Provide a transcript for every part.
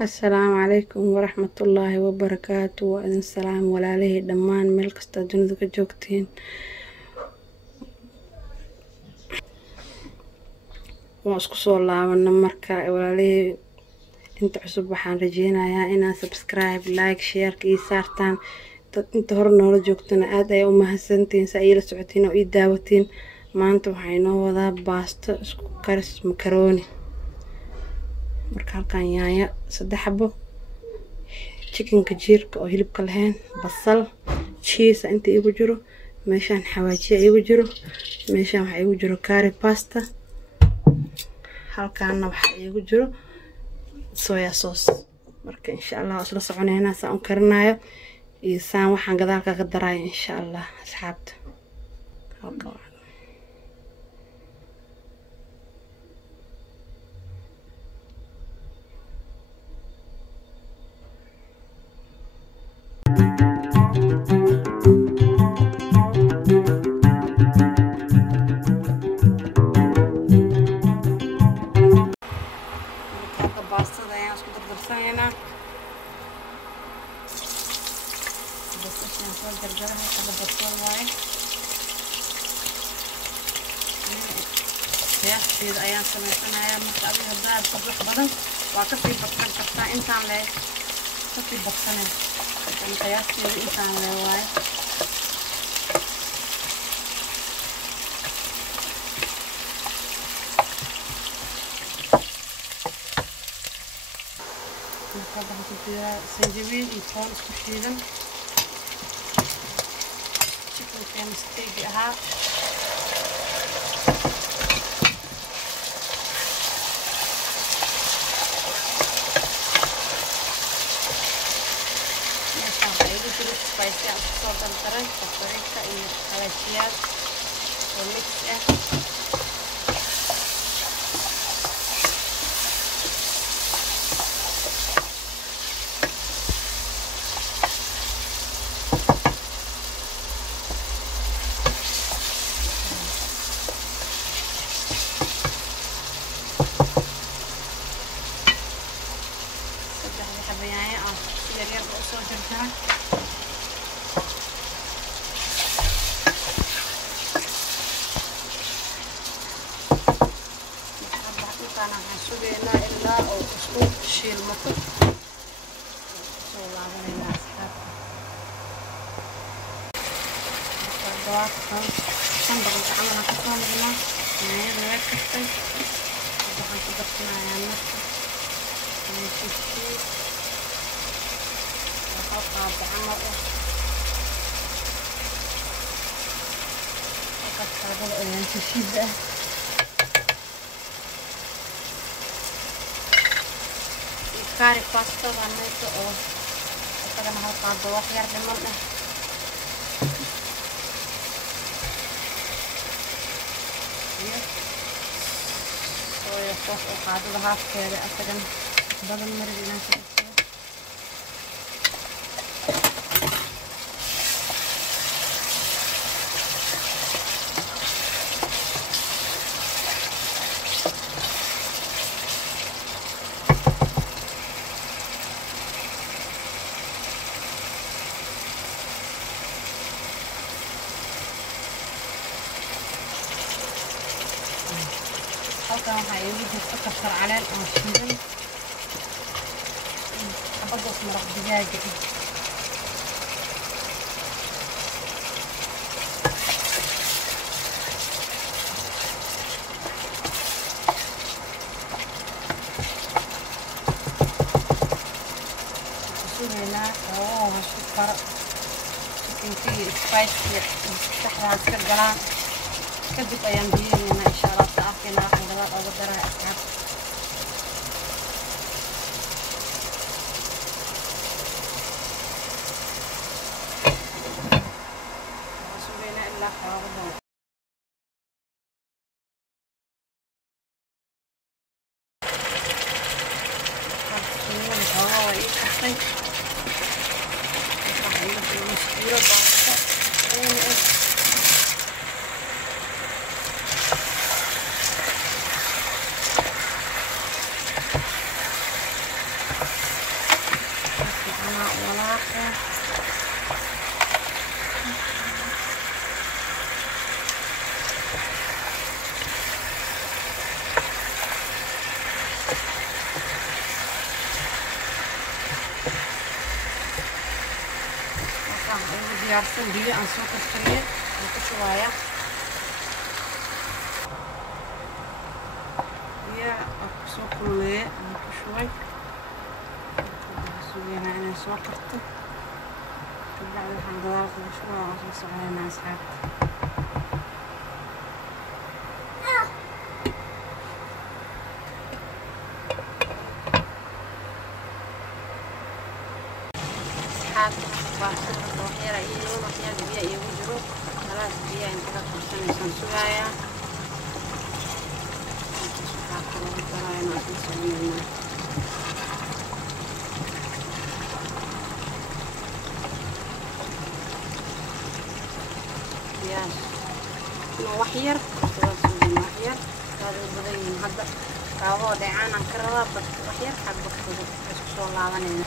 السلام عليكم ورحمة الله وبركاته وإذن السلام walaalihii dhammaan meel kasta dunida ka joogtiin waan isku soo laabana marka walaalihii inta cusub waxaan rajeynayaa inaad subscribe like share ii saartaan dad inta hore noola joogtana aad ay u mahadsantiin sa ila socotiin oo ii daawatiin maanta waxaan inoo wadaa baasto isku karis macaroni marka halkaan yaanya 3 xabo chickenka jiirka oo hilibka lahayn basal cheese inta igu jiro meeshaan xawaajiye igu jiro meeshaan waxa igu jiro curry pasta halkaan waxa igu jiro soya sauce marka insha Allah isla soconeena saan karinayo iyo saan waxaan gadaalka ka darayo insha Allah asxaabta halkaan bastada ayaan isku dardarsanayna basashan soo jarjarahay kala basal waaye qiyaaskeeda ayaan samaysanayaa marka adiga haddaad wax badan waa kasii badsan kartaa intaan le kasii badsanay qiyaaskeeda intaan le waaye سنجبيل يكون كشيدا شكل كان مستيقها سبايسي على الصوص الدرن بطريقة الحلاشيات وميكس أنا هسوينا إلا أو أسلوب شيل مطر والله أنا أسحب الضوء كم بقول عملنا كم هنا نهاية نركز وبحن تدخلنا يعني نشوف شيء وحطها بعمر وقد هذا الانتشيد ده curry pasta wanneeto oo isagana halka wax yar dhiman ah soya sauce oo qaadada haafkeeda asagan badan marid inaan ku dhigto halkan waxa ay ugu jirto kabsar caleen oo shiidan xabad maraq digaag suuqayna oo sukar chicken spicy saxda ka galaan kadib ayaan biyeynaa insha Allah taafina waxaan gadaal ugu daraa asxaab suuqayna ilaa xawaadan walaaqaa diyaarsan biyo aan soo karkariyay aan ku shubaaya biyaha aan ku soo kululeeyay aan ku shubay sugeynaa inay soo karto kabacdi waxaan gadaal kaga shubaa oo soo soconaynaa asxaabta baastada waxyara iyo waxyara biyo igu jiro khalaas biyaha inta ka qabsanaysan sugaaya waxaa kaloo darayna aan soconaynaa biyahaas inuu waxyar waxyar aada u badan yihiin hadda kaaboo dheecaanaan ka rabaa bad waxyar xag badkooda isku soo laabanayna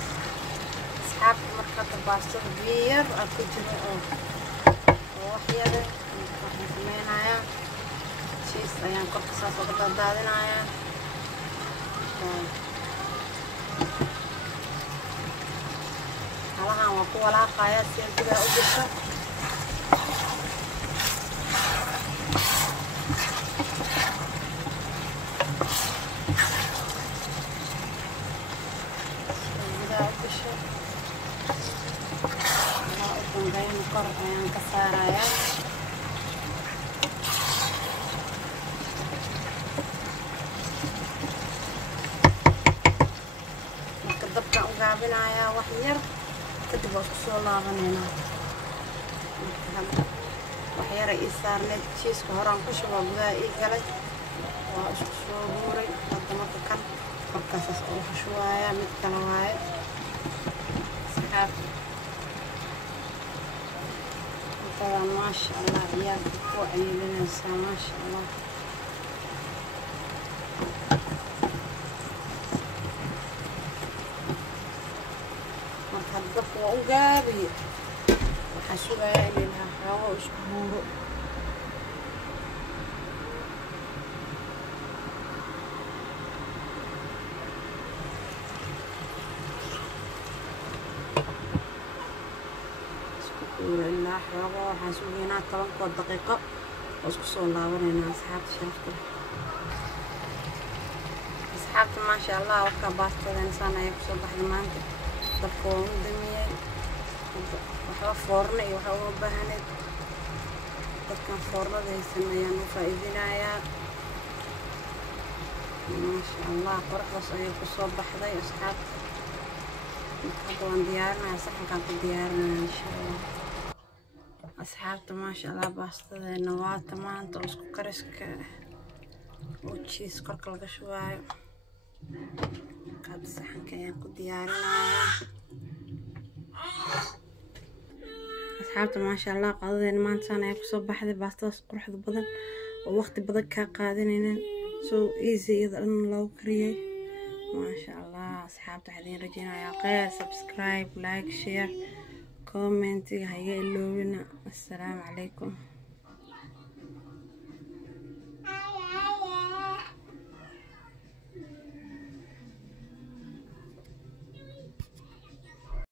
asxaabta marka baastada biyo yar aad ku jiro oo waxyada waxaan sameynayaa cheese ayaan korka saas uga daadaadinayaa halahan waa ku walaaqayaa si ay gudaha u gasho kor ayaan ka saarayaa marka dabkaan u gaabinayaa wax yar kadib waa isku soo laabanaynaa wax yara ii saarneed jiiska horaan ku shubaa gudaha ii galay waa isku soo buuray hadda marka kan korkaasaas oo ku shubaaya mid kale waaye asxaabta ما شاء الله عيال كوعي لنا ما شاء الله مرت هالضف وقابي وحشوها اللي لها هوا وشكورو إلا حرابة وحاسوقينا 10 دقيقة واسكسو لابنينا أصحابتي شرفتي أصحابتي ما شاء الله وكا باستة إنسان يكسو بحد مانتي دبكو مدمية وحوا فورنا وحوا بهنت دبكان فورنا دي سنة يانو فايدينايا ما شاء الله قرح بس يكسو بحدي أصحابتي نتحضوان ديارنا صحن كانت ديارنا إن شاء الله أصحابتي ما شاء الله باستة نواتا مانتا وسكو كريسكا وتشيز كركل قشواي كاد صحن كيان كو ديارنا أصحابتي ما شاء الله قادين مانتا أنا يكسو بحدي باستة قرح بدن ووقت بدن كا قادين سو ايزي إذا أن لو كريي ما شاء الله أصحابتي حدين رجينا يا خير سبسكرايب لايك شير كومنتي هيا اللونا السلام عليكم.